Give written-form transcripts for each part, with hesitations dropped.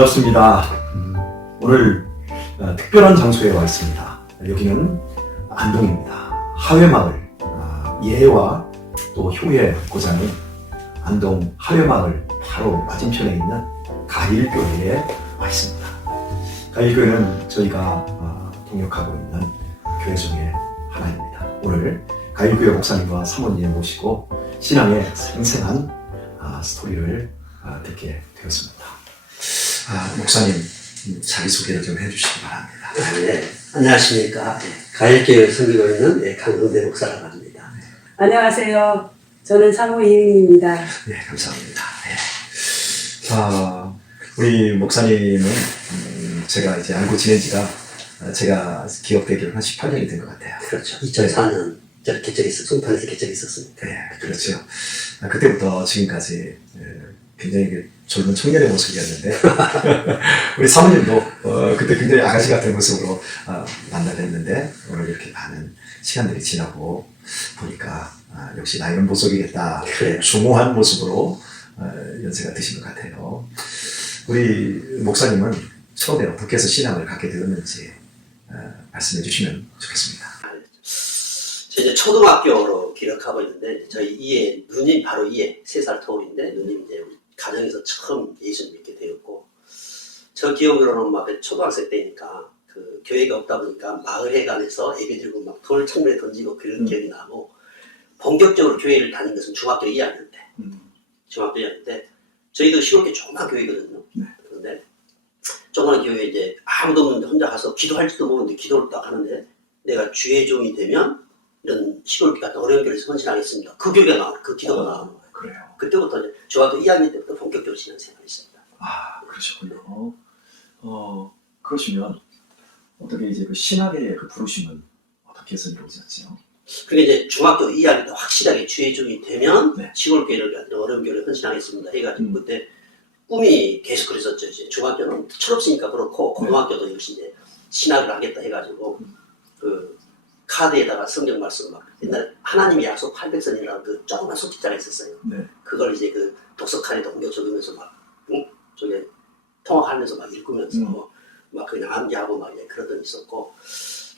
반갑습니다. 오늘 특별한 장소에 와 있습니다. 여기는 안동입니다. 하회마을, 예와 또 효의 고장인 안동 하회마을 바로 맞은편에 있는 가일교회에 와 있습니다. 가일교회는 저희가 동역하고 있는 교회 중에 하나입니다. 오늘 가일교회 목사님과 사모님 모시고 신앙의 생생한 스토리를 듣게 되었습니다. 목사님 자기소개를 좀 해주시기 바랍니다. 네, 안녕하십니까. 가일교회 섬기고 있는 강흥대 목사라고 합니다. 안녕하세요. 저는 사모 이은입니다. 네, 감사합니다. 네. 우리 목사님은 제가 이제 알고 지낸 지가 제가 기억되기로는 한 18년이 된 것 같아요. 그렇죠. 2004년 송편에서 개척이 있었습니다. 네, 그렇죠. 그때부터 지금까지 굉장히 젊은 청년의 모습이었는데 우리 사모님도 그때 굉장히 아가씨 같은 모습으로 만나게 됐는데 오늘 이렇게 많은 시간들이 지나고 보니까 역시 나이는 보석이겠다. 그래요. 중후한 모습으로 연세가 드신 것 같아요. 우리 목사님은 처음에 어떻게 해서 신앙을 갖게 되었는지 말씀해 주시면 좋겠습니다. 저 이제 초등학교로 기록하고 있는데 저희 이해 누님 바로 이해 3살 터울인데 누님 이제 우리 가정에서 처음 예수를 믿게 되었고 저 기억으로는 막 초등학생 때니까 그 교회가 없다 보니까 마을회관에서 애비 들고 막 돌 창문에 던지고 그런 기억이 나고 본격적으로 교회를 다닌 것은 중학교 2학년 때 중학교 2학년 때 저희도 시골계 조그만 교회거든요. 네. 그런데 조그만 교회에 이제 아무도 없는데 혼자 가서 기도할지도 모르는데 기도를 딱 하는데 내가 주의 종이 되면 이런 시골 같은 어려운 교회에서 헌신하겠습니다. 그 교회가 나와요. 그 기도가 나오는 거예요. 그래요. 그때부터 이제 중학교 2학년 때부터 본격적으로 신앙생활을 했습니다. 그러셨군요. 그러시면 어떻게 이제 그 신학의 그 부르심은 어떻게 해서 이루어졌죠? 그게 이제 중학교 2학년 때 확실하게 주의 종이 되면 네. 시골 교회를 같은 어려운 교회를 헌신하겠습니다. 해가지고 그때 꿈이 계속 그랬었죠. 이제 중학교는 철없으니까 그렇고 고등학교도 역시 이제 신학을 하겠다 해가지고 그 카드에다가 성경 말씀 막 옛날에 하나님의 약속 800선이라는 그 조그만 소티자가 있었어요. 네. 그걸 이제 그 독서칸에다 옮겨 적으면서 막 저게 통학하면서 막 읽으면서 막 그냥 암기하고 막 그러던 있었고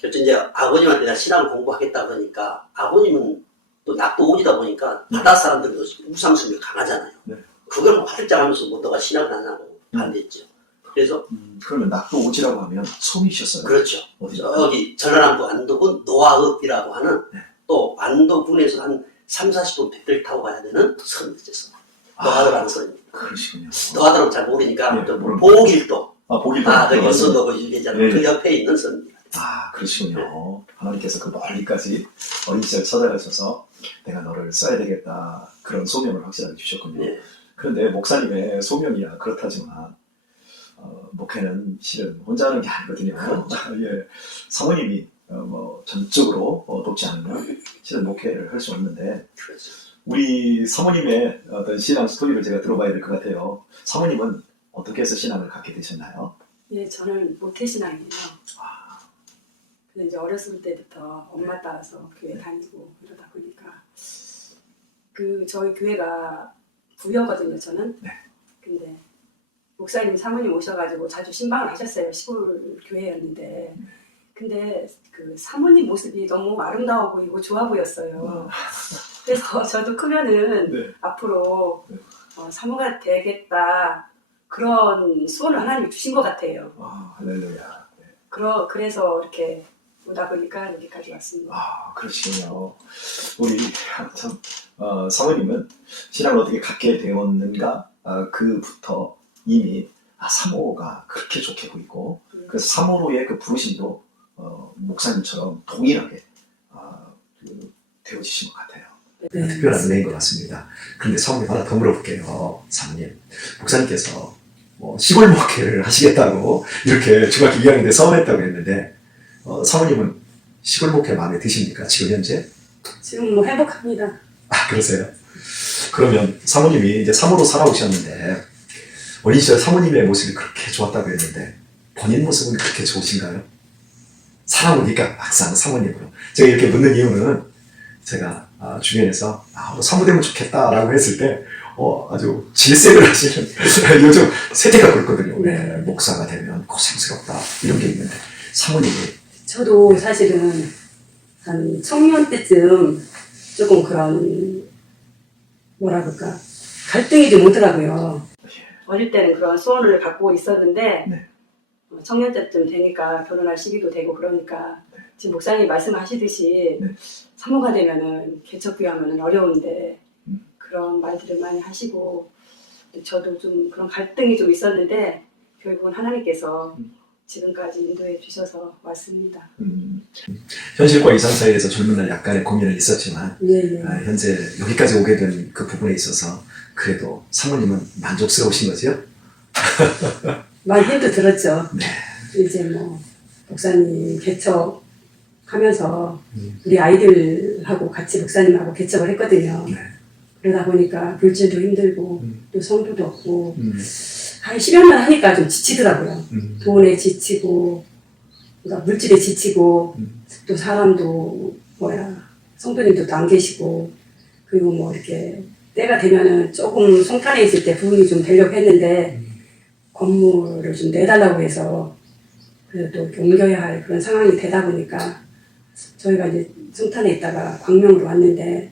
결정 이제 아버님한테 내가 신학을 공부하겠다 그러니까 아버님은 또 낙도 오지다 보니까 바다 사람들도 우상숭배 강하잖아요. 네. 그걸 뭐 활짝하면서 뭐 너가 신학을 하냐고 반대했죠. 그래서 그러면 낙도 오지라고 하면 섬이셨어요? 그렇죠. 어디죠? 저기 전라남도 안도군 노아읍이라고 하는 네. 또 안도군에서 한 30-40분 배를 타고 가야 되는 섬이 있었어요. 노아읍이라는 섬입니다. 그러시군요. 노아읍은 잘 모르니까 네, 보길도 보길도. 그 연수도 그 유계잖아요. 네. 그 옆에 있는 섬입니다. 그러시군요. 네. 하나님께서 그 멀리까지 어린 시절 찾아가셔서 내가 너를 써야 되겠다 그런 소명을 확실하게 주셨군요. 네. 그런데 목사님의 소명이야 그렇다지만 목회는 실은 혼자 하는 게 아니거든요. 예, 사모님이 뭐 전적으로 돕지 않으면 실은 목회를 할 수 없는데 그렇죠. 우리 사모님의 어떤 신앙 스토리를 제가 들어봐야 될 것 같아요. 사모님은 어떻게 해서 신앙을 갖게 되셨나요? 예, 저는 모태신앙이에요. 근데 이제 어렸을 때부터 엄마 따라서 교회 다니고 이러다 보니까 저희 교회가 부여거든요, 저는. 네. 근데 목사님, 사모님 오셔가지고 자주 신방을 하셨어요. 시골 교회였는데. 근데 그 사모님 모습이 너무 아름다워 보이고 좋아 보였어요. 그래서 저도 크면은 네. 앞으로 사모가 되겠다. 그런 소원을 하나님이 주신 것 같아요. 할렐루야. 네. 그래서 이렇게 오다 보니까 여기까지 왔습니다. 그러시군요. 우리 참 사모님은 신앙을 어떻게 갖게 되었는가 그부터 이미 사모가 그렇게 좋게 보이고 그래서 사모로의 그 부르심도 목사님처럼 동일하게 되어지신 것 같아요. 네. 특별한 은혜인 것 같습니다. 그런데 사모님 하나 더 물어볼게요. 사모님, 목사님께서 시골 목회를 하시겠다고 이렇게 중학교 2학년 때 서원했다고 했는데 사모님은 시골 목회 마음에 드십니까? 지금 현재? 지금 뭐 행복합니다. 그러세요? 그러면 사모님이 이제 사모로 살아오셨는데 어린 시절 사모님의 모습이 그렇게 좋았다고 했는데 본인 모습은 그렇게 좋으신가요? 살아오니까 막상 사모님으로 제가 이렇게 묻는 이유는 제가 주변에서 사모 되면 좋겠다라고 했을 때 아주 질색을 하시는 요즘 세대가 그렇거든요. 네. 목사가 되면 고생스럽다 이런 게 있는데 사모님이 저도 사실은 한 청년 때쯤 조금 그런 뭐라 그럴까 갈등이 좀 오더라고요. 어릴 때는 그런 소원을 갖고 있었는데 네. 청년 때쯤 되니까 결혼할 시기도 되고 그러니까 지금 목사님 말씀하시듯이 네. 사모가 되면은 개척교회하면은 어려운데 음. 그런 말들을 많이 하시고 저도 좀 그런 갈등이 좀 있었는데 결국은 하나님께서 지금까지 인도해 주셔서 왔습니다. 현실과 이상 사이에서 젊은 날 약간의 고민은 있었지만 예, 예. 현재 여기까지 오게 된 그 부분에 있어서 그래도 사모님은 만족스러우신 거죠? 많이 힘도 들었죠. 네. 이제 뭐 목사님 개척하면서 우리 아이들하고 같이 목사님하고 개척을 했거든요. 네. 그러다 보니까 물질도 힘들고 음. 또 성도도 없고 한 10여 년 하니까 좀 지치더라고요. 돈에 지치고 그러니까 물질에 지치고 또 사람도 성도님도 또 안 계시고 그리고 뭐 이렇게 때가 되면은 조금 송탄에 있을 때 부흥이 좀 되려고 했는데 건물을 좀 내달라고 해서 그래도 또 이렇게 옮겨야 할 그런 상황이 되다 보니까 저희가 이제 송탄에 있다가 광명으로 왔는데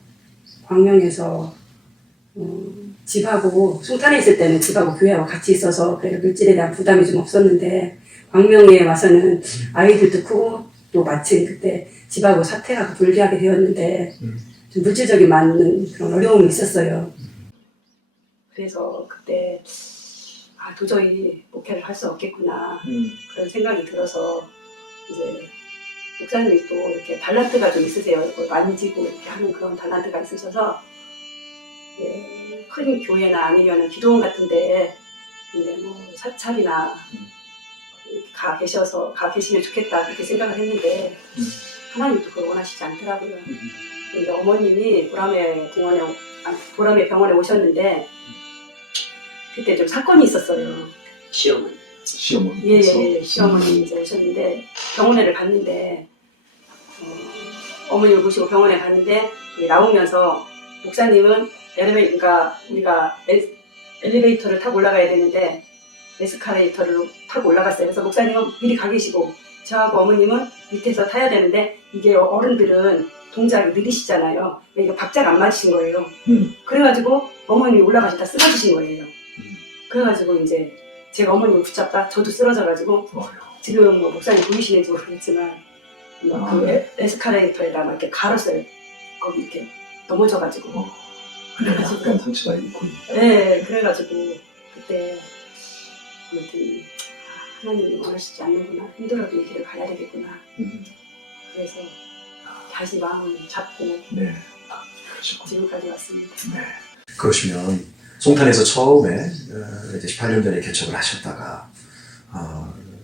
광명에서 집하고 송탄에 있을 때는 집하고 교회하고 같이 있어서 그래서 물질에 대한 부담이 좀 없었는데 광명에 와서는 아이들도 크고 또 마침 그때 집하고 사태가 불리하게 되었는데 좀 물질적인 많은 그런 어려움이 있었어요. 그래서 그때 도저히 목회를 할 수 없겠구나 그런 생각이 들어서 이제 목사님이 또 이렇게 달란트가 좀 있으세요. 이거 만지고 이렇게 하는 그런 달란트가 있으셔서 예, 큰 교회나 아니면은 기도원 같은데 이제 뭐 사찰이나 가 계시면 좋겠다 그렇게 생각을 했는데 하나님도 그걸 원하시지 않더라고요. 이제 어머님이 보람의 병원에 오셨는데 그때 좀 사건이 있었어요. 시어머니. 시어머니. 예, 시어머니 이제 오셨는데 병원에를 갔는데 어머님을 모시고 병원에 갔는데 나오면서 목사님은 그러니까 우리가 엘리베이터를 타고 올라가야 되는데 에스카레이터를 타고 올라갔어요. 그래서 목사님은 미리 가 계시고 저하고 어머님은 밑에서 타야 되는데 이게 어른들은 동작이 느리시잖아요. 이게 박자가 안 맞으신 거예요. 그래가지고 어머님이 올라가시다 쓰러지신 거예요. 그래가지고 이제 제가 어머님을 붙잡다 저도 쓰러져가지고 지금 뭐 목사님 보이시는지 모르겠지만 그 에스카레이터에다 막 이렇게 갈았어요. 거기 이렇게 넘어져가지고. 그래가지고 약간 상처가 있고. 네, 그래가지고 그때 아무튼 하나님이 원하시지 않는구나. 힘들어도 이 길을 가야 되겠구나. 그래서 다시 마음을 잡고 네. 지금까지 왔습니다. 네. 그러시면 송탄에서 처음에 이제 18년 전에 개척을 하셨다가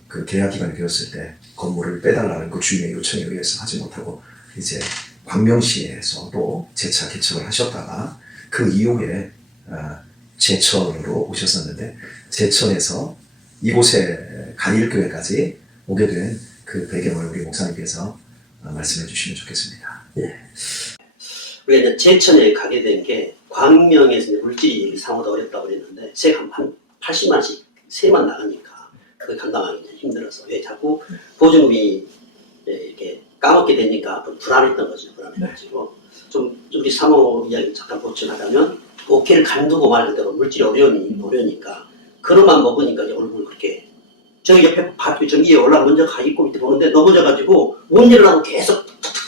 그 계약 기간이 되었을 때 건물을 빼달라는 그 주인의 요청에 의해서 하지 못하고 이제 광명시에서도 재차 개척을 하셨다가 그 이후에 제천으로 오셨었는데 제천에서 이곳에 가일교회까지 오게 된 그 배경을 우리 목사님께서 말씀해 주시면 좋겠습니다. 우리가 이제 제천에 가게 된 게 광명에서 이제 물질이 상호도 어렵다고 그랬는데 세금 한 80만 원씩 세만 나가니까 그걸 감당하기 힘들어서 왜 자꾸 보증금이 이렇게 까먹게 되니까 좀 불안했던 거죠. 불안해가지고 좀 우리 사모 이야기 잠깐 보충하자면 오케이를 간두고 말 그대로 물질이 어려우니까 그릇만 먹으니까 이제 얼굴 그렇게 저기 옆에 밭 저기 위에 올라 먼저 가 있고 밑에 보는데 넘어져가지고 못 일어나고 계속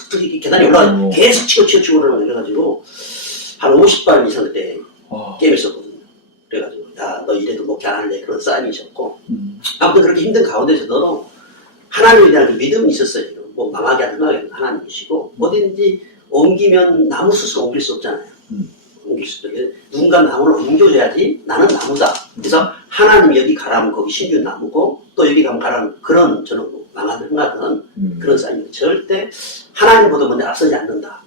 툭툭툭 계단이 올라가 계속 치고 그러는 그래가지고 한 50발 이상 그때 게임했었거든요. 그래가지고 야 너 이래도 목회 안 할래 그런 사인이셨고 아무튼 그렇게 힘든 가운데서도 하나님에 대한 그 믿음이 있었어요. 뭐 망하게 하든 하나님이시고 어디든지 옮기면 나무 스스로 옮길 수 없잖아요. 옮길 수 없죠. 누군가 나무를 옮겨줘야지 나는 나무다. 그래서 하나님이 여기 가라면 거기 신규 나무고 또 여기 가면 가라면 그런 저는 뭐 망하든 흥하든 그런 사인이 절대 하나님보다 먼저 앞서지 않는다.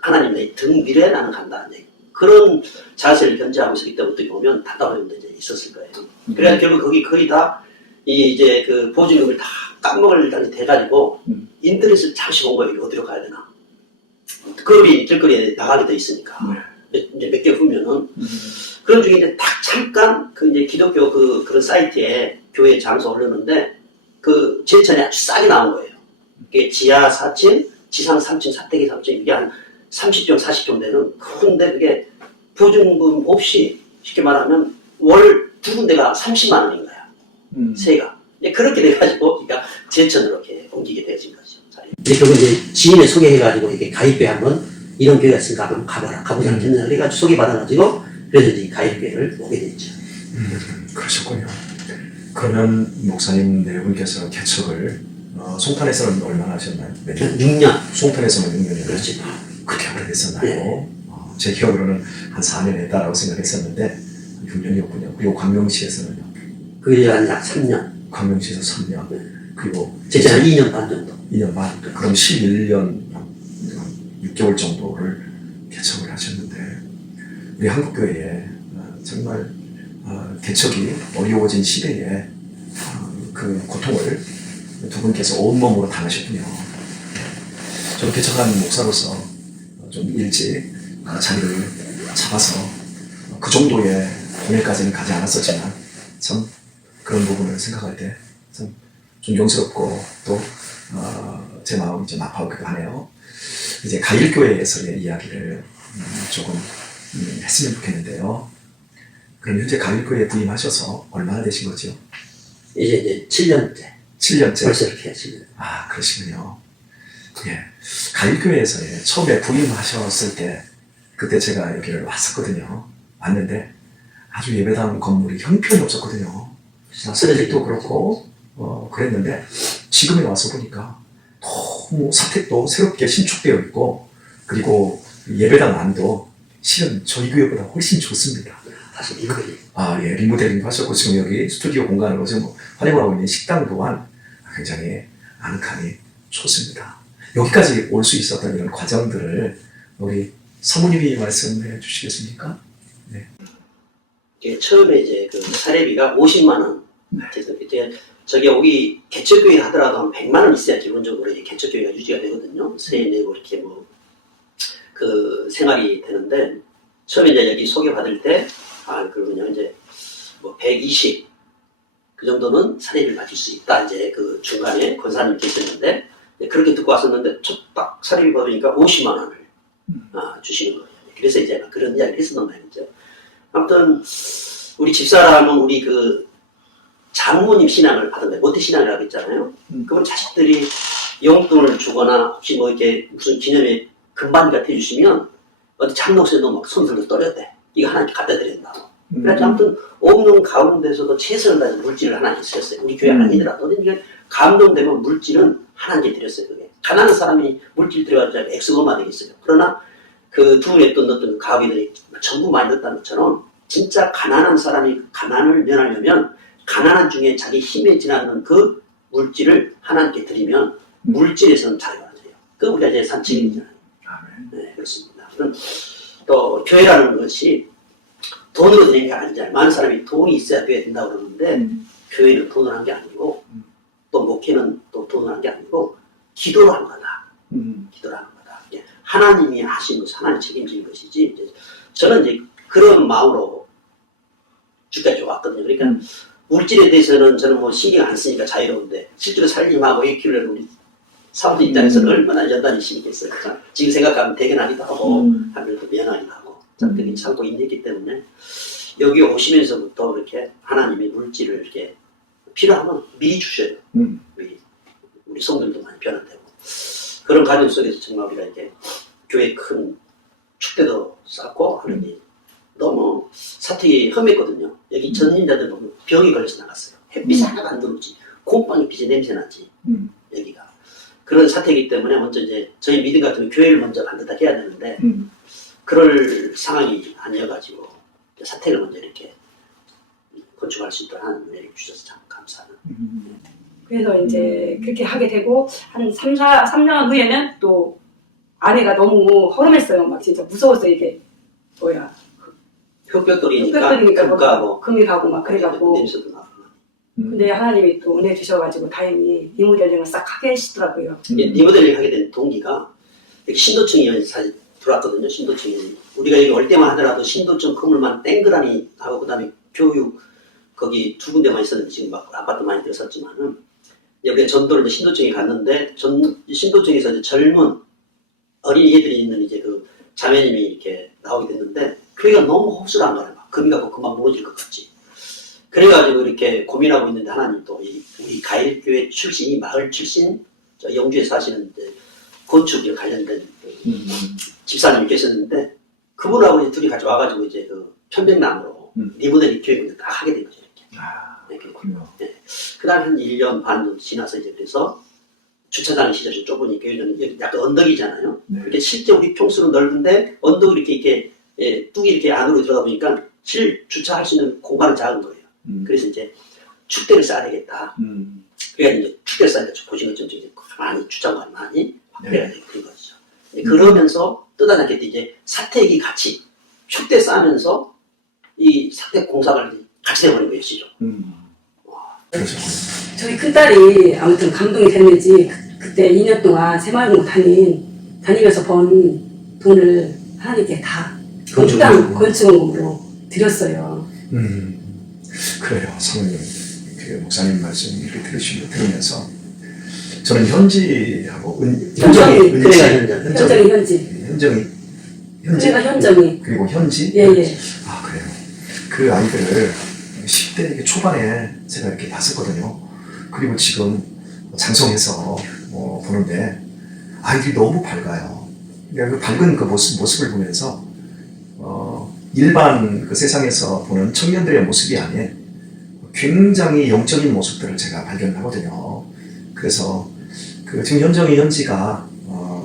하나님 내 등 위에 나는 간다. 그런 자세를 견지하고 있었기 때문에 어떻게 보면 답답한 문제 이제 있었을 거예요. 그래서 결국 거기 거의 다 이제 그 보증금을 다 까먹을 때까지 돼가지고 인터넷을 잠시 본 거예요. 어디로 가야 되나. 급이 길거리에 나가게 돼 있으니까. 이제 몇 개월 후면은 그런 중에 이제 딱 잠깐 그 이제 기독교 그런 사이트에 교회 장소 올렸는데 그 제천에 아주 싸게 나온 거예요. 이게 지하 4층, 지상 3층, 사택이 3층 이게 한 30종, 40종 되는 큰데 그게 보증금 없이 쉽게 말하면 월 두 군데가 30만 원인 거야. 세가. 이제 그렇게 돼가지고 그러니까 제천으로 이렇게 옮기게 되어진 거죠. 이제 결국 이제 지인을 소개해가지고 이렇게 가입회 한번 이런 교회가 있으니까 한번 가봐라. 가보지 않겠느냐. 그래가지고 소개받아가지고 그래서 이제 가입회를 오게 됐죠. 그러셨군요. 그러면 목사님 네 분께서 개척을 송탄에서는 얼마나 하셨나요? 몇 년? 6년. 송탄에서는 6년이요. 그렇지. 그렇게 오래됐었나요? 네. 제 기억으로는 한 4년 했다라고 생각했었는데 6년이었군요. 그리고 광명시에서는요. 그게 약 3년. 광명시에서 3년. 그리고 제가 한 2년 반 정도. 2년 반. 그럼 11년 6개월 정도를 개척을 하셨는데 우리 한국교회에 정말 개척이 어려워진 시대에 그 고통을 두 분께서 온몸으로 당하셨군요. 저는 개척한 목사로서 좀 일찍 자리를 잡아서 그 정도의 돈에까지는 가지 않았었지만 참 그런 부분을 생각할 때 참 존경스럽고 또 제 마음이 좀 아파오기도 하네요. 이제 가일교회에서의 이야기를 조금 했으면 좋겠는데요. 그럼 현재 가일교회에 부임하셔서 얼마나 되신 거죠? 이제 7년째. 7년째. 벌써 이렇게 했습니다. 아, 그러시군요. 예. 가일교회에서 처음에 부임하셨을 때 그때 제가 여기를 왔었거든요. 왔는데 아주 예배당 건물이 형편이 없었거든요. 쓰레기도 그렇고 그랬는데 지금에 와서 보니까 너무 사택도 새롭게 신축되어 있고 그리고 예배당 안도 실은 저희 교회보다 훨씬 좋습니다. 다시 리모델링. 예, 리모델링도 하셨고 지금 여기 스튜디오 공간으로 지금 활용을 하고 있는 식당 또한 굉장히 아늑하니 좋습니다. 여기까지 올 수 있었던 이런 과정들을 우리 사모님이 말씀해 주시겠습니까? 네. 이게 처음에 이제 그 사례비가 50만 원. 그래서 이제 저기 여기 개척교회 하더라도 한 100만 원 있어야 기본적으로 이 개척교회가 유지가 되거든요. 세금 내고 이렇게 뭐 그 생활이 되는데 처음에 이제 여기 소개받을 때 그러면 이제 뭐 120 그 정도는 사례비를 받을 수 있다. 이제 그 중간에 권사님이 계셨는데 그렇게 듣고 왔었는데 첫 딱 사례비 받으니까 50만 원을 주시는 거예요. 그래서 이제 그런 이야기를 했었단 말이죠. 아무튼 우리 집사람은 우리 그 장모님 신앙을 받은데 모태 신앙이라고 했잖아요. 그분 자식들이 용돈을 주거나 혹시 뭐 이렇게 무슨 기념에 금반지가 해주시면 어디 장로세도 막 손들로 떨렸대. 이거 하나님께 갖다 드린다고. 그래서 아무튼 없는 가운데서도 최선을 다해서 물질을 하나님 쓰셨어요. 우리 교회 아니더라도 이게 감동되면 물질은 하나님께 드렸어요. 그게 가난한 사람이 물질 들여가지고 엑스고만 되겠어요. 그러나 그 두 분의 어떤 가비들이 전부 많이 넣었다는 것처럼 진짜 가난한 사람이 가난을 면하려면 가난한 중에 자기 힘에 지나는 그 물질을 하나님께 드리면 물질에서는 자유가 돼요. 그 우리가 이제 산책이잖아요. 네, 그렇습니다. 그럼 또 교회라는 것이 돈으로 되는 게 아니잖아요. 많은 사람이 돈이 있어야 교회 된다고 그러는데 교회는 돈을 한 게 아니고 또 목회는 또 돈을 한 게 아니고 기도를 한 거다. 기도를 하는 거다. 하나님이 하신 것, 하나님 책임지는 것이지. 저는 이제 그런 마음으로 주까지 왔거든요. 그러니까 물질에 대해서는 저는 뭐 신경 안 쓰니까 자유로운데 실제로 살림하고 이 키우려는 우리 사모님 입장에서는 얼마나 연단이 심했겠어요. 지금 생각하면 대견하기도 하고 하면서 미안하기도 하고 되게 참고 인내했기 때문에 여기 오시면서부터 이렇게 하나님이 물질을 이렇게 필요하면 미리 주셔요. 우리 성들도 많이 변화되고 그런 과정 속에서 정말 우리가 이렇게 교회 큰 축대도 쌓고 하느니 너무 사택이 험했거든요. 여기 전임자들 보면 병이 걸려서 나갔어요. 햇빛이 하나가 안 들어오지. 곰팡이 빛이 냄새 나지. 여기가. 그런 사태이기 때문에 먼저 이제 저희 믿음 같은 교회를 먼저 반듯하게 해야 되는데 그럴 상황이 아니어가지고 사택을 먼저 이렇게 건축할 수 있도록 하는 은혜를 주셔서 참 감사하는. 그래서 이제 그렇게 하게 되고 한 3년 후에는 또 아내가 너무 허름했어요. 막 진짜 무서워서 이게 흑벽돌이니까 금이 가고 막 그래갖고 냄새도 나고. 근데 하나님이 또 은혜 주셔가지고 다행히 리모델링을 싹 하게 하시더라고요. 리모델링 하게 된 동기가 이렇게 신도층이 들어왔거든요. 신도청이. 우리가 여기 올 때만 하더라도 신도청 건물만 땡그라니 하고 그다음에 교육 거기 2군데만 있었는데 지금 막 아파트 많이 들었었지만은 우리가 전도를 이제 신도청에 갔는데 신도청에서 이제 젊은 어린 애들이 있는 이제 그 자매님이 이렇게 나오게 됐는데 교회가 너무 흡수를 한 거예요. 막 금이 갖고 금방 무너질 것 같지. 그래가지고 이렇게 고민하고 있는데 하나님 또 우리 가일교회 출신이 마을 출신 저 영주에 사시는 이제 건축에 관련된 집사님이 계셨는데 그분하고 이제 둘이 같이 와가지고 이제 그 편백나무로 리모델링 교육을 다 하게 된 거죠. 이렇게. 아, 네, 그렇군요. 네. 그다음 한 1년 반 정도 지나서 이제 그래서 주차장 시절이 좁으니까 여기 약간 언덕이잖아요. 네. 이렇게 실제 우리 평수로 넓은데 언덕을 이렇게 예, 뚝이 이렇게 안으로 들어가 보니까 주차할 수 있는 공간은 작은 거예요. 그래서 이제 축대를 쌓아야 되겠다. 그래야 이제 축대를 쌓으니까 보시는 것처럼 이제 많이 주차장이 많이 확대가 되는 거죠. 그러면서 뜨다랗게 이제 사택이 같이 축대 쌓으면서 이 사택 공사가 같이 돼버린 거예요, 시죠. 그렇죠. 저희 큰딸이 아무튼 감동이 됐는지 그때 2년 동안 새마을공고 다니면서 번 돈을 하나님께 다 건축원금으로 드렸어요. 그래요. 사모님, 그 목사님 말씀 이렇게 들으면서 저는 현지하고 현정이, 현정이 그래가 현정이 그리고 현지 예예. 아 그래요. 그 아이들을 10대 초반에 제가 이렇게 봤었거든요. 그리고 지금 장성해서 보는데 아이들이 너무 밝아요. 그러니까 그 밝은 그 모습을 보면서 일반 그 세상에서 보는 청년들의 모습이 아닌 굉장히 영적인 모습들을 제가 발견하거든요. 그래서 그 지금 현지가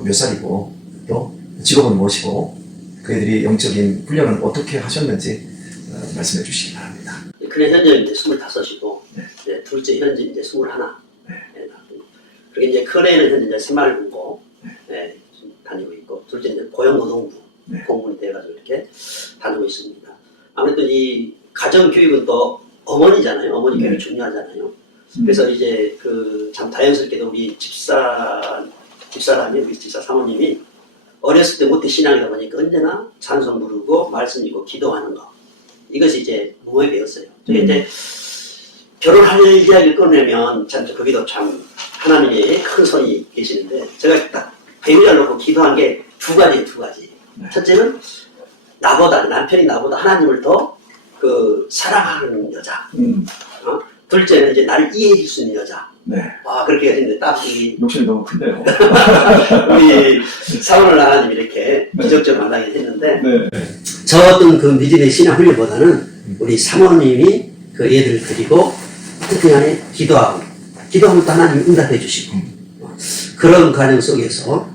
몇 살이고 또 직업은 무엇이고 그애들이 영적인 훈련은 어떻게 하셨는지 말씀해 주시기 바랍니다. 그래 현재 이제 25이고 네. 네, 둘째 현지 이제 21. 네. 네, 그리고 이제 큰애는 현재 이제 새마을공고 네, 지금 다니고 있고 둘째 이제 고용노동부 네. 공무원이 돼가지고 이렇게 다니고 있습니다. 아무래도 이 가정 교육은 또 어머니잖아요. 어머니 교육이 중요하잖아요. 그래서 이제 그 참 다행스럽게도 우리 집사람이 우리 집사 사모님이 어렸을 때 모태 신앙이다 보니까 언제나 찬송 부르고 말씀 읽고 기도하는 거 이것이 이제 몸에 배웠어요. 저게 이제 결혼할 이야기를 꺼내면 참 거기도 참 하나님의 큰 손이 계시는데 제가 딱 배우자를 놓고 기도한 게 두 가지예요. 네. 첫째는 남편이 나보다 하나님을 더 그 사랑하는 여자. 둘째는 이제 나를 이해해 줄 수 있는 여자. 네. 와, 그렇게 했는데 딱 이 욕심이 너무 큰데요. 우리 사원을 하나님 이렇게 기적적으로 만나게 됐는데 네. 저 어떤 그 믿음의 신앙 훈련보다는 우리 사모님이 그 애들을 데리고 특히 안에 기도하면 또 하나님 응답해 주시고 그런 과정 속에서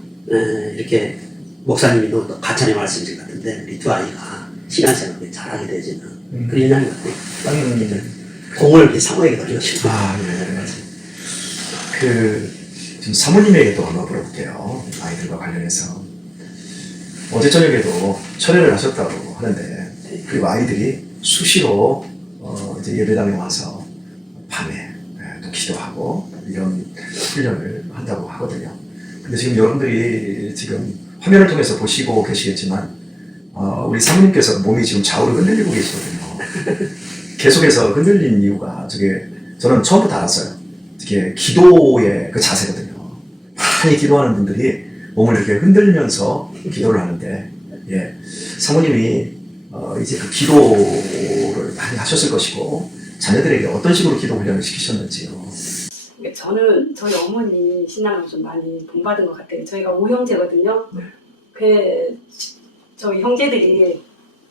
이렇게 목사님이 또 가찬의 말씀이신 것 같은데 우리 두 아이가 신앙생활을 잘하게 되지는 그런 인연이 같아요. 공을 이렇게 사모에게 돌려주시고 예. 지금 사모님에게도 한번 물어볼게요. 아이들과 관련해서. 어제 저녁에도 철회를 하셨다고 하는데, 그리고 아이들이 수시로, 이제 예배당에 와서 밤에 또 기도하고 이런 훈련을 한다고 하거든요. 근데 지금 여러분들이 지금 화면을 통해서 보시고 계시겠지만, 우리 사모님께서 몸이 지금 좌우로 흔들리고 계시거든요. 계속해서 흔들린 이유가 저는 처음부터 알았어요. 이게 기도의 그 자세거든요. 많이 기도하는 분들이 몸을 이렇게 흔들면서 기도를 하는데, 예, 사모님이 이제 그 기도를 많이 하셨을 것이고 자녀들에게 어떤 식으로 기도 훈련을 시키셨는지요. 저는 저희 어머니 신앙을 좀 많이 본받은 것 같아요. 저희가 5형제거든요. 네. 저희 형제들이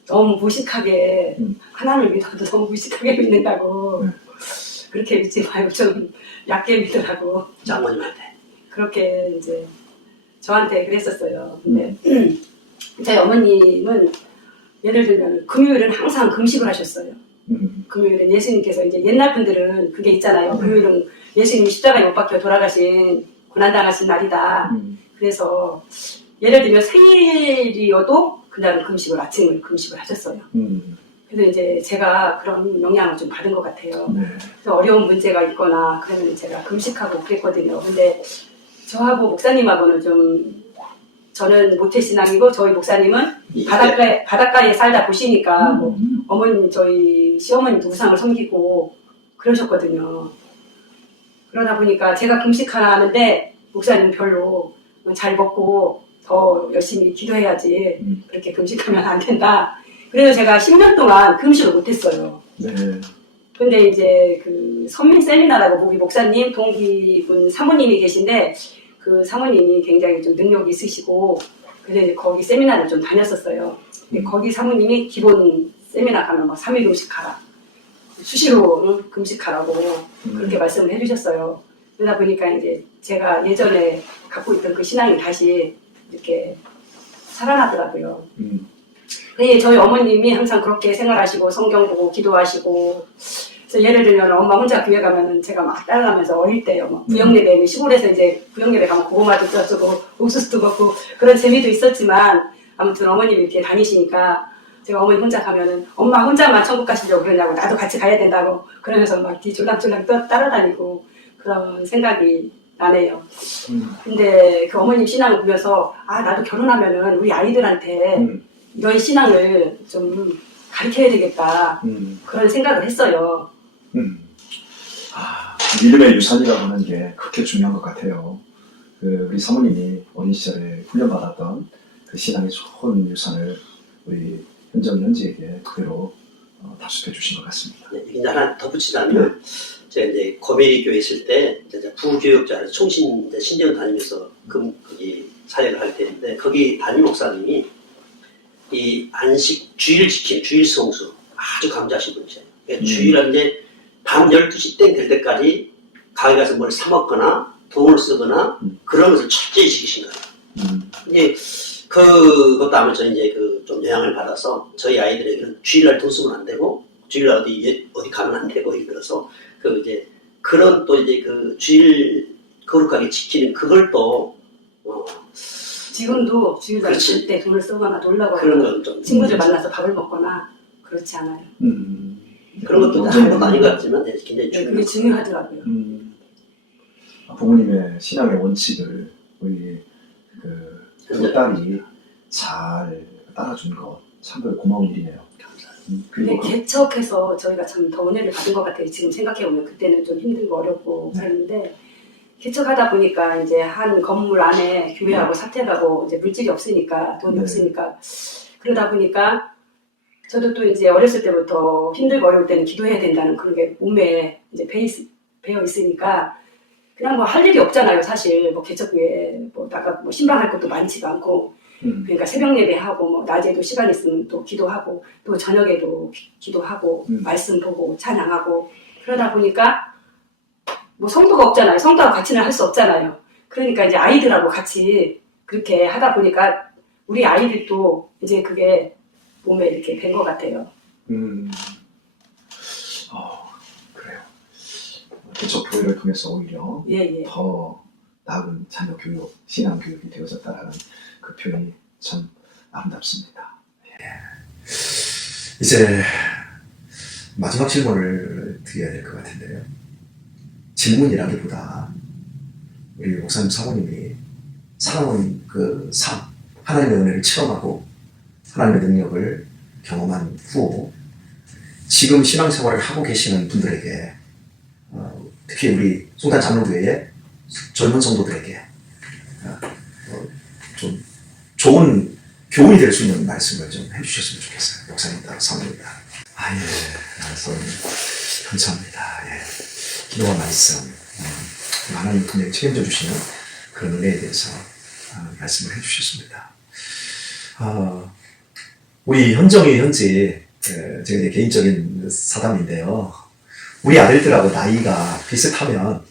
너무 무식하게 하나님을 믿어도 너무 무식하게 믿는다고 그렇게 믿지 말고 좀 얕게 믿으라고 장모님한테 그렇게 이제 저한테 그랬었어요. 근데 저희 어머님은 예를 들면 금요일은 항상 금식을 하셨어요. 금요일은 예수님께서 이제 옛날 분들은 그게 있잖아요. 금요일은 예수님이 십자가에 못 박혀 돌아가신 고난당하신 날이다. 그래서 예를 들면 생일이어도 그날은 아침을 금식을 하셨어요. 그래서 이제 제가 그런 영향을 좀 받은 것 같아요. 그래서 어려운 문제가 있거나 그러면 제가 금식하고 그랬거든요. 근데 저하고 목사님하고는 좀 저는 모태신앙이고 저희 목사님은 예. 바닷가에 살다 보시니까 뭐 어머니 저희 시어머니도 우상을 섬기고 그러셨거든요. 그러다 보니까 제가 금식하는데 목사님은 별로 잘 먹고 더 열심히 기도해야지 그렇게 금식하면 안 된다. 그래서 제가 10년 동안 금식을 못했어요. 네. 근데 이제 그 선민 세미나라고 우리 목사님 동기분 사모님이 계신데 그 사모님이 굉장히 좀 능력이 있으시고 그래서 이제 거기 세미나를 좀 다녔었어요. 근데 거기 사모님이 기본 세미나 가면 막 3일 금식하라. 수시로 금식하라고 그렇게 말씀을 해주셨어요. 그러다 보니까 이제 제가 예전에 갖고 있던 그 신앙이 다시 이렇게 살아나더라고요. 근데 저희 어머님이 항상 그렇게 생활하시고 성경 보고 기도하시고 그래서 예를 들면 엄마 혼자 교회 가면은 제가 막 따라가면서 어릴 때요. 막 구역예배 시골에서 이제 구역예배 가면 고구마도 떠주고 옥수수도 먹고 그런 재미도 있었지만 아무튼 어머님이 이렇게 다니시니까 제가 어머니 혼자 가면은 엄마 혼자만 천국 가시려고 그러냐고 나도 같이 가야 된다고 그러면서 막 뒤 졸랑졸랑 따라다니고 그런 생각이 나네요. 근데 그 어머님 신앙을 보면서 아 나도 결혼하면은 우리 아이들한테 이런 신앙을 좀 가르쳐야 되겠다 그런 생각을 했어요. 믿음의 유산이라고 하는 게 그렇게 중요한 것 같아요. 우리 사모님이 어린 시절에 훈련받았던 그 신앙의 좋은 유산을 우리 현정 현지에게 그대로 답습해 주신 것 같습니다. 네, 이제 하나 덧붙이자면 제가 이제 거메리 교회 있을 때 이제 부교육자 총신 신경 다니면서 거기 사역을 할 때인데 거기 담임 목사님이 이 안식 주일 지킴 주일 성수 아주 강조하신 분이세요. 그러니까 주일은 이제 밤 12시 땡 될 때까지 가게 가서 뭘 사 먹거나 돈을 쓰거나 그런 것을 철저히 지키신 거예요. 이제 그것도 아마 저는 이제 그 좀 영향을 받아서 저희 아이들에게는 주일날 돈 쓰면 안 되고 주일날 어디 가면 안 되고 이래서 그 이제 그런 또 이제 그 주일 거룩하게 지키는 그걸 또 지금도 주일날 그렇지. 쓸 때 돈을 쓰거나 놀라고 그런 하거나 건 좀 친구들 만나서 밥을 먹거나 그렇지 않아요. 그런 것도 한 것도 아닌 것 같지만 네, 굉장히 네, 그게 중요하더라고요. 부모님의 신앙의 원칙을 우리 그 딸이 잘 따라준 거 참 고마운 일이네요. 근데 그리고 개척해서 저희가 참 더 은혜를 받은 것 같아요. 지금 생각해보면 그때는 좀 힘들고 어렵고 그랬는데 개척하다 보니까 이제 한 건물 안에 교회하고 사택하고 이제 물질이 없으니까 돈이 네. 없으니까 그러다 보니까 저도 또 이제 어렸을 때부터 힘들고 어려울 때는 기도해야 된다는 그런 게 몸에 이제 배어 있으니까 그냥 뭐 할 일이 없잖아요. 사실 뭐 개척교회 뭐 나가 뭐 신방할 것도 많지가 않고 그러니까 새벽 예배하고 뭐 낮에도 시간 있으면 또 기도하고 또 저녁에도 기도하고 말씀 보고 찬양하고 그러다 보니까 뭐 성도가 없잖아요. 성도하고 같이는 할 수 없잖아요. 그러니까 이제 아이들하고 같이 그렇게 하다 보니까 우리 아이들도 이제 그게 몸에 이렇게 된 것 같아요. 그래요. 개척 교회를 통해서 오히려 예. 더 나은 자녀 교육, 신앙 교육이 되어졌다라는 그 표현이 참 아름답습니다. 이제 마지막 질문을 드려야 될 것 같은데요. 질문이라기보다 우리 목사님 사모님이 살아온 그 삶, 하나님의 은혜를 체험하고 하나님의 능력을 경험한 후 지금 신앙생활을 하고 계시는 분들에게 특히 우리 송탄 장로교회의 젊은 성도들에게 좀 좋은 교훈이 될 수 있는 말씀을 좀 해주셨으면 좋겠어요. 목사님 따라 사모입니다. 사모님 감사합니다. 기도와 말씀, 하나님 분명히 책임져 주시는 그런 은혜에 대해서 말씀을 해주셨습니다. 우리 현정이 현재 제가 이제 개인적인 사담인데요. 우리 아들들하고 나이가 비슷하면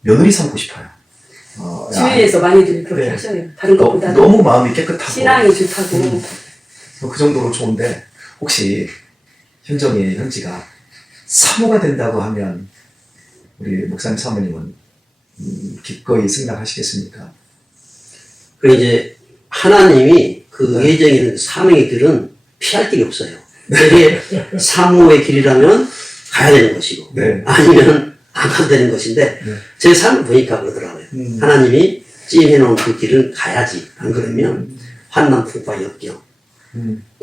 며느리 삼고 싶어요. 주위에서 많이들 그렇게 하셔요. 다른 것보다 너무 마음이 깨끗하고 신앙이 좋다고. 그 정도로 좋은데 혹시 현정이 현지가 사모가 된다고 하면 우리 목사님 사모님은 기꺼이 승낙하시겠습니까? 그 이제 하나님이 그 예정에는 사명의 길은 피할 길이 없어요. 그게 사모의 길이라면 가야 되는 것이고 네. 아니면 안 가도 되는 것인데 제 삶을 보니까 그러더라고요. 하나님이 찜해놓은 그 길을 가야지. 안 그러면 환난 풍파 역경.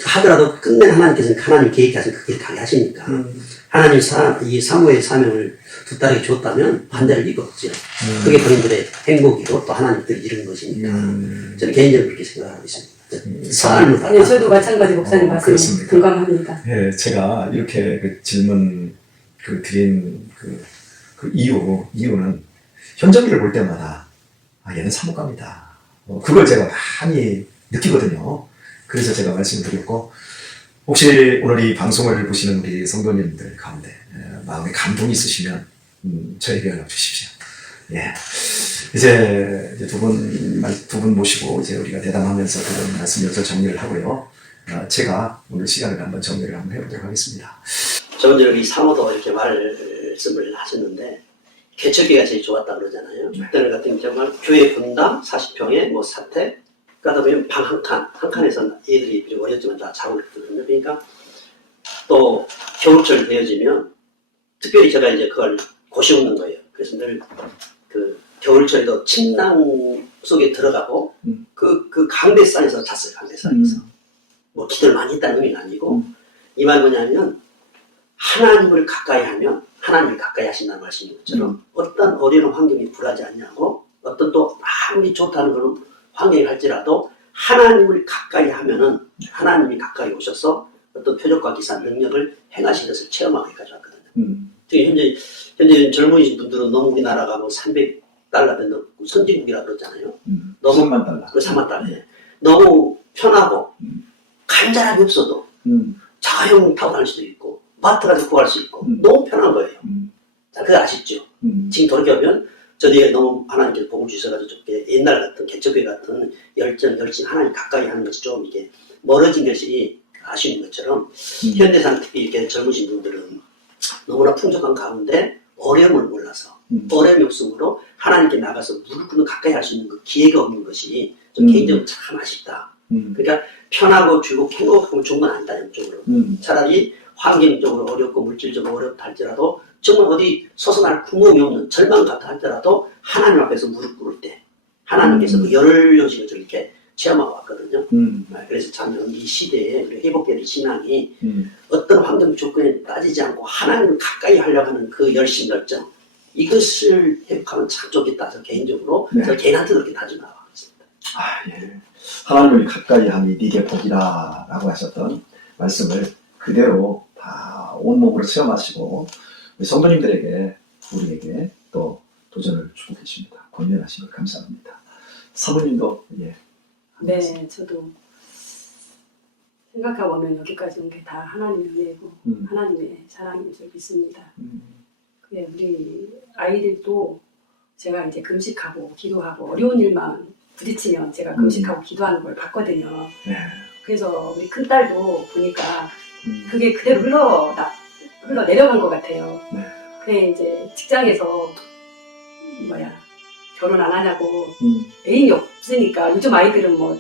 하더라도 끝내 하나님께서는 하나님 계획하신 그 길 가게 하시니까 하나님 이 사모의 사명을 두 딸에게 줬다면 반대를 리가 없죠. 그게 본인들의 행복이고 또 하나님들이 이룬 것이니까 저는 개인적으로 그렇게 생각하고 있습니다. 삶을 다. 네, 저도 마찬가지 목사님 말씀에 그렇습니까? 공감합니다. 예, 제가 이렇게 그 질문 드린 그 이유는 현정이를 볼 때마다 얘는 사모감이다. 그걸 제가 많이 느끼거든요. 그래서 제가 말씀을 드렸고, 혹시 오늘 이 방송을 보시는 우리 성도님들 가운데 마음에 감동이 있으시면 저에게 연락 주십시오. 예. 이제 두 분 모시고 이제 우리가 대담하면서 그런 말씀 여기서 정리를 하고요. 제가 오늘 시간을 한번 정리를 한번 해보도록 하겠습니다. 저 이제 우리 사모도 이렇게 말씀을 하셨는데 개척교회가 제일 좋았다 그러잖아요. 그때는 같은 정말 교회 분당 40평에 뭐 사택 그러다 보면 방 한 칸에서 애들이 좀 어렸지만 다 자고 있거든요. 그러니까 또 겨울철 되어지면 특별히 제가 이제 그걸 고시우는 거예요. 그래서 늘 그 겨울철에도 침낭 속에 들어가고 그 강대산에서 잤어요. 강대산에서. 뭐 기도를 많이 했다는 의미는 아니고 이 말은 뭐냐면 하나님을 가까이 하면 하나님을 가까이 하신다는 말씀인 것처럼 어떤 어려운 환경이 불하지 않냐고 어떤 또 아무리 좋다는 그런 환경이 할지라도 하나님을 가까이 하면은 하나님이 가까이 오셔서 어떤 표적과 기사 능력을 행하신 것을 체험하게 가져왔거든요. 특히 현재 젊으신 분들은 너무 우리나라가 뭐 300달러면 넘고 선진국이라 그러잖아요. 너무 3만 달러. 그 3만 달러. 너무 편하고 간절함이 없어도 자영 타고 다닐 수도 있고 마트 가서 구할 수 있고 너무 편한 거예요. 자, 그거 아시죠? 지금 돌이켜보면 저도 너무 하나님께서 복을 주셔가지고 옛날 같은 개척교회 같은 열정 하나님 가까이 하는 것이 좀 이게 멀어진 것이 아쉬운 것처럼 현대산 특히 이렇게 젊으신 분들은 너무나 풍족한 가운데 어려움을 몰라서 어려움이 없으므로 하나님께 나가서 무릎 꿇는 가까이 할 수 있는 그 기회가 없는 것이 좀 개인적으로 참 아쉽다. 그러니까 편하고 즐겁고 행복하고 좋은 건 아니다 영적으로. 차라리 환경적으로 어렵고 물질적으로 어렵다 할지라도 정말 어디 서서날 구멍이 없는 절망 같다 할지라도 하나님 앞에서 무릎 꿇을 때 하나님께서 그 열려지는 것을 이렇게 체험하고 왔거든요. 그래서 참 이 시대에 우리 회복되는 신앙이 어떤 환경 조건에 따지지 않고 하나님을 가까이 하려고 하는 그 열심 열정 이것을 회복하면 참 좋겠다 해서 개인적으로 저 개인한테 그렇게 다짐하고 있습니다. 예. 하나님을 가까이 함이 네게 복이라 라고 하셨던 말씀을 그대로 다 온몸으로 체험하시고 우리 성도님들에게 우리에게 또 도전을 주고 계십니다. 권면하신 것 감사합니다. 사모님도 네, 저도 생각해보면 여기까지 온 게 다 하나님의 은혜고 하나님의 사랑인 줄 믿습니다. 네, 우리 아이들도 제가 이제 금식하고 기도하고 어려운 일만 부딪히면 제가 금식하고 기도하는 걸 봤거든요. 그래서 우리 큰딸도 보니까 그게 그대로 흘러 내려간 것 같아요. 그래 이제 직장에서 결혼 안 하냐고 애인이 없으니까 요즘 아이들은 뭐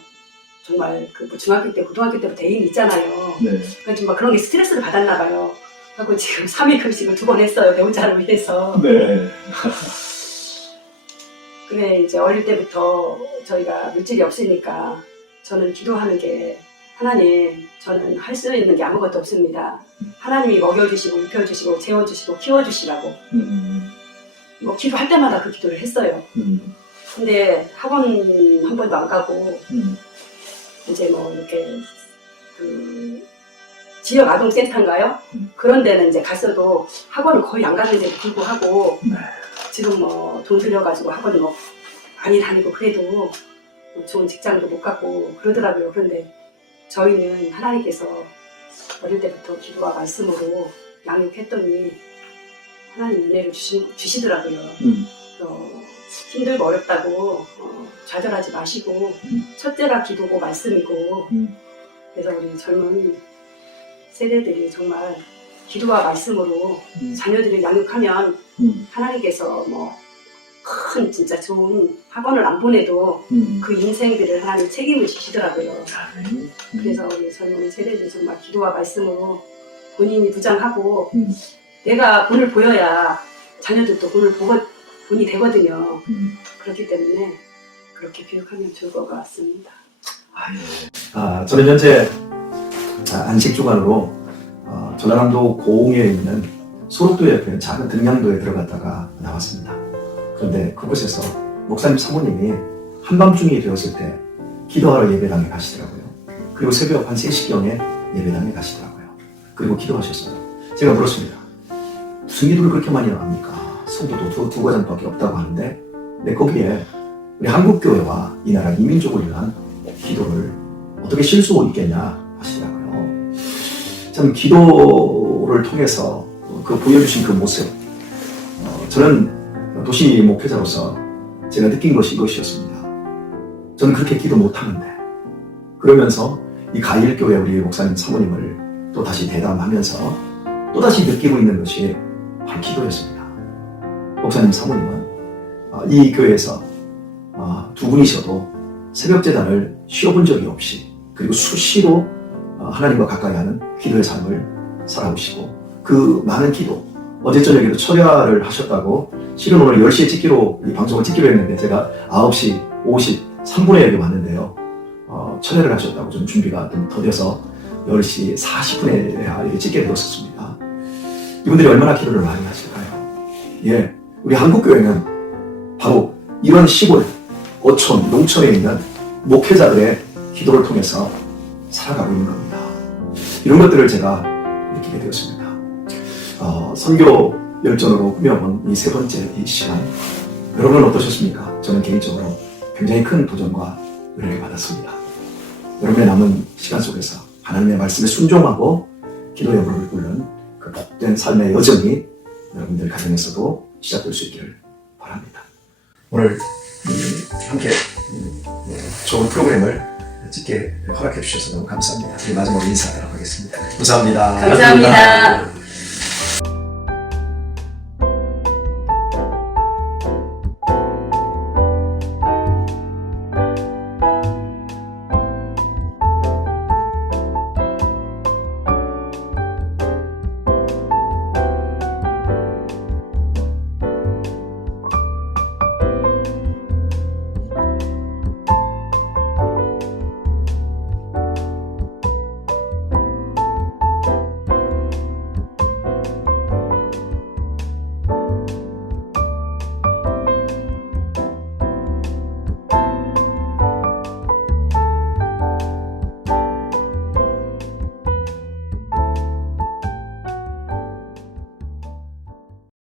정말 뭐 중학교 때 고등학교 때부터 애인이 있잖아요. 그러니까 좀 막 그런 게 스트레스를 받았나 봐요. 그래서 지금 3일 금식을 2번 했어요. 배우자를 위해서. 그래 이제 어릴 때부터 저희가 물질이 없으니까 저는 기도하는 게 하나님 저는 할 수 있는 게 아무것도 없습니다. 하나님이 먹여주시고 입혀주시고 재워주시고 키워주시라고 뭐 기도할 때마다 그 기도를 했어요. 근데 학원 한 번도 안 가고 이제 뭐 이렇게 그 지역 아동센터인가요? 그런 데는 이제 갔어도 학원을 거의 안 가는데도 불구하고 지금 뭐 돈 들여가지고 학원 뭐 많이 다니고 그래도 뭐 좋은 직장도 못 갖고 그러더라고요. 그런데 저희는 하나님께서 어릴 때부터 기도와 말씀으로 양육했더니 하나님 은혜를 주시더라고요. 힘들고 어렵다고 좌절하지 마시고 첫째가 기도고 말씀이고 그래서 우리 젊은 세대들이 정말 기도와 말씀으로 자녀들을 양육하면 하나님께서 뭐 큰 진짜 좋은 학원을 안 보내도 그 인생들을 하나님 책임을 지시더라고요. 그래서 우리 젊은 세대들 정말 기도와 말씀으로 본인이 부장하고 내가 본을 보여야 자녀들도 본이 되거든요. 그렇기 때문에 그렇게 교육하면 좋을 것 같습니다. 저는 현재 안식주간으로 전라남도 고흥에 있는 소록도 옆에 작은 등량도에 들어갔다가 나왔습니다. 그런데 그곳에서 목사님 사모님이 한밤중이 되었을 때 기도하러 예배당에 가시더라고요. 그리고 새벽 한 3시경에 예배당에 가시더라고요. 그리고 기도하셨어요. 제가 물었습니다. 무슨 기도를 그렇게 많이 합니까? 성도도 두 과정밖에 없다고 하는데 내 거기에 우리 한국교회와 이 나라 이민족을 위한 기도를 어떻게 쉴 수 있겠냐 하시더라고요. 참 기도를 통해서 그 보여주신 그 모습, 저는 도시 목회자로서 제가 느낀 것이 이것이었습니다. 저는 그렇게 기도 못하는데 그러면서 이 가일교회 우리 목사님 사모님을 또 다시 대담하면서 또 다시 느끼고 있는 것이 바로 기도였습니다. 목사님 사모님은 이 교회에서 두 분이셔도 새벽 제단을 쉬어본 적이 없이 그리고 수시로 하나님과 가까이 하는 기도의 삶을 살아오시고 그 많은 기도, 어제 저녁에도 철야를 하셨다고 실은 오늘 10시에 찍기로 이 방송을 찍기로 했는데 제가 9시 53분에 여기 왔는데요. 철야를 하셨다고 좀 준비가 좀 더뎌서 10시 40분에 찍게 되었습니다. 이분들이 얼마나 기도를 많이 하실까요? 예, 우리 한국교회는 바로 이런 시골, 어촌, 농촌에 있는 목회자들의 기도를 통해서 살아가고 있는 겁니다. 이런 것들을 제가 느끼게 되었습니다. 선교 열전으로 꾸며본 이 3번째 이 시간, 여러분은 어떠셨습니까? 저는 개인적으로 굉장히 큰 도전과 은혜를 받았습니다. 여러분의 남은 시간 속에서 하나님의 말씀에 순종하고 기도의 물을 끓는 그 복된 삶의 여정이 여러분들 가정에서도 시작될 수 있기를 바랍니다. 오늘 함께 좋은 프로그램을 찍게 허락해 주셔서 너무 감사합니다. 마지막으로 인사하도록 하겠습니다. 감사합니다. 감사합니다.